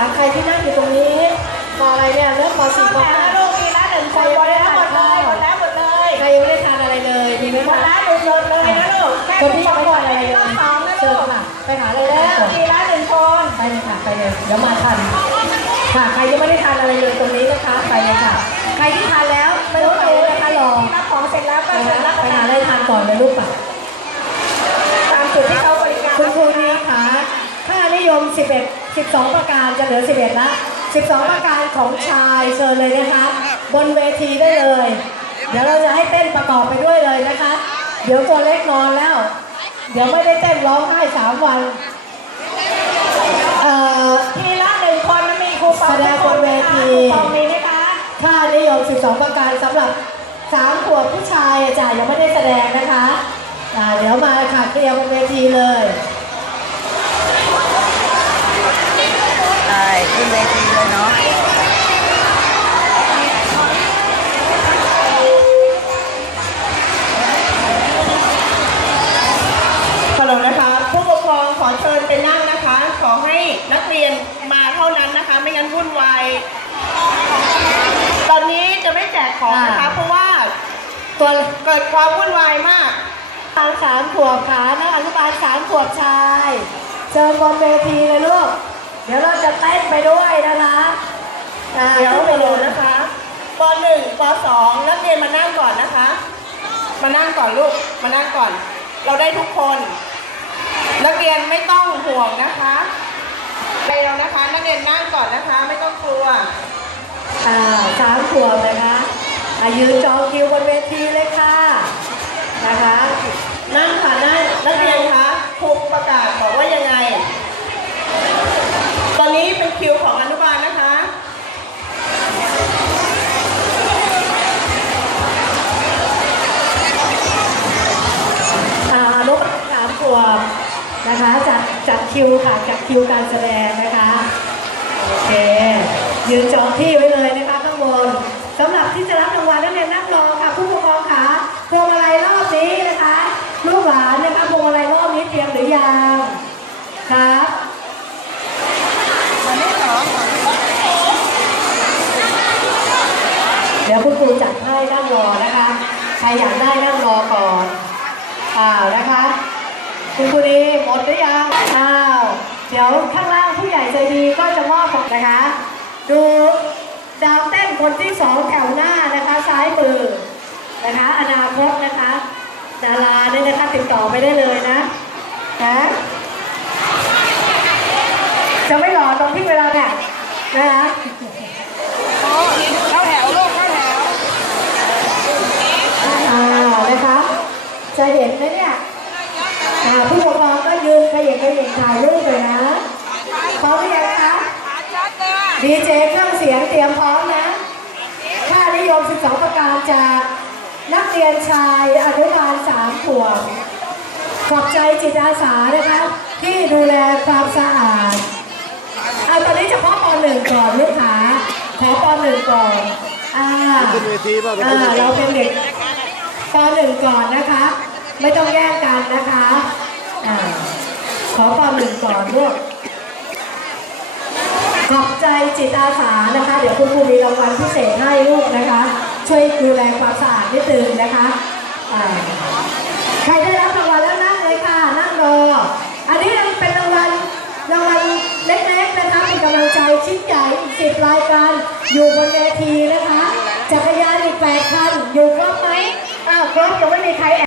ค่ะใครที่นั่งอยู่ตรงนี้มอะไรเนี่ยเริ่มมสี่เข้ามแถวห้านะลูกมีละหนึ่งคนหมดแล้วหมดเลยหมดแล้วหมดเลยใครยังไม่ได้ทานอะไรเลยมีไหมหมดคะแล้วหนึ่งคนเลยนะลูกแค่คนที่ยังไม่ทานอะไรไม่เลยต้องสองนะเชิลูญกค่ะไปหาอะไรแล้ได้วก่อนมีละหนึ่งคนไปเลยค่ะไปเลยเดี๋ยวมาทันค่ะใครยังไม่ได้ทานอะไรเลยตรงนี้นะคะไปเลยค่ะ ใครที่ทานแล้วไม่ต้องไปเลยนะคะรอรับของเสร็จแล้วก็ไปเชิญรับหาประไปทาหานอะไรทานก่อนเลยลูกป่ะตามจุดที่เขาบริการคุณครูนี่ค่ะค่านิยม 11 12 ประการจะเหลือ 11 ละ 12 ประการของชายเชิญเลยนะคะ บนเวทีได้เลย เดี๋ยวเราจะให้เต้นประกอบไปด้วยเลยนะคะ เดี๋ยวตัวเล็กนอนแล้ว เดี๋ยวไม่ได้เต้นร้องไห้สามวันเอ่อทีละหนึ่งคนนะมีครูปองแสดงบนเวทีครูปองมีไหมคะค่านิยม 12 ประการสำหรับ3ขวบผู้ชายอาจารย์ยังไม่ได้แสดงนะคะอ่าเดี๋ยวมาค่ะเคลียร์บนเวทีเลย ใช่ ขึ้นเวทีเลยเนาะฮัลโหลนะคะ ผู้ปกครองขอเชิญไปนั่งนะคะ ขอให้นักเรียนมาเท่านั้นนะคะ ไม่งั้นวุ่นวาย ตอนนี้จะไม่แจกของนะคะอ่าเพราะว่าตัวเกิดความวุ่นวายมากอนุบาลสามขวบขานักอนุบาลสามขวบชาย เชิญบนเวทีเลยลูกเดี๋ยวเราจะเต้นไปด้วยนะคะอ่าเดี๋ยวขึ้นไปไปเลดูยนะคะป .1 ป .2 นักเรียนมานั่งก่อนนะคะ มานั่งก่อนลูก มานั่งก่อน เราได้ทุกคน นักเรียนไม่ต้องห่วงนะคะไปเรานะคะ นักเรียนนั่งก่อนนะคะ ไม่ต้องกลัวอ่าสามขวบนะคะอ่ายืนจองคิวบนเวทีเลยค่ะนะคะ นะคะจัดจัดคิวค่ะจัดคิวการแสดงนะคะโอเคยืนจองที่ไว้เลยนะคะข้างบนสำหรับที่จะรับรางวัลนักเรียนนั่งรอค่ะ ผู้ปกครองค่ะพวงมาลัยรอบนี้นะคะลูกหลานนะคะพวงมาลัยรอบนี้เตรียมหรือยังครับเดี๋ยวคุณครูจัดให้นั่งรอนะคะ ใครอยากได้นั่งรอก่อนอ้านะคะ คุณครูดีหมดหรือยังอ้าวเดี๋ยวข้างล่างผู้ใหญ่ใจดีก็จะมอบของนะคะ ดูดาวเต้นคนที่สองแถวหน้านะคะซ้ายมือนะคะ อนาคตนะคะดาราเนี่ยนะคะติดต่อไปได้เลยนะนะจะไม่หล่อตรงที่เวลาเนี่ยนะคะเข้าแถวลูกเข้าแถวอ่านะคะจะเห็นไหมเนี่ยอ่าผู้ปกครองก็ยื นขยันถ่ายรูปเลยนะพร้อมหรือยังคะดีเจเครื่องเสียงเตรียมพร้อมนะค่านิยม 12 ประการจากนักเรียนชายอนุบาล3ขวบขอบใจจิตอาสานะคะที่ดูแลความสะอาดเอาตอนนี้เฉพาะป .1 ก่อนลูกค้าขอป .1 ก่อนอ่าขึ้นเวทีป่ะไปอ่าเราเป็นเด็กป .1 ก่อนนะคะ ไม่ต้องแย่งกันนะคะอ่า ขอป .1 ก่อนลูกขอบใจจิตอาสานะคะ เดี๋ยวคุณครูมีรางวัลพิเศษให้ลูกนะคะ ช่วยดูแลความสะอาดนิดนึงนะคะใครได้รับรางวัลแล้วนั่งเลยค่ะ นั่งรอ อันนี้เป็นรางวัลรางวัลเล็กๆนะคะเป็นกำลังใจชิ้นใหญ่อีกสิบรายการอยู่บนเวทีนะคะจักรยานอีกแปดคันอยู่ครบไหมอ้าวครบยังไม่มีใครแอบ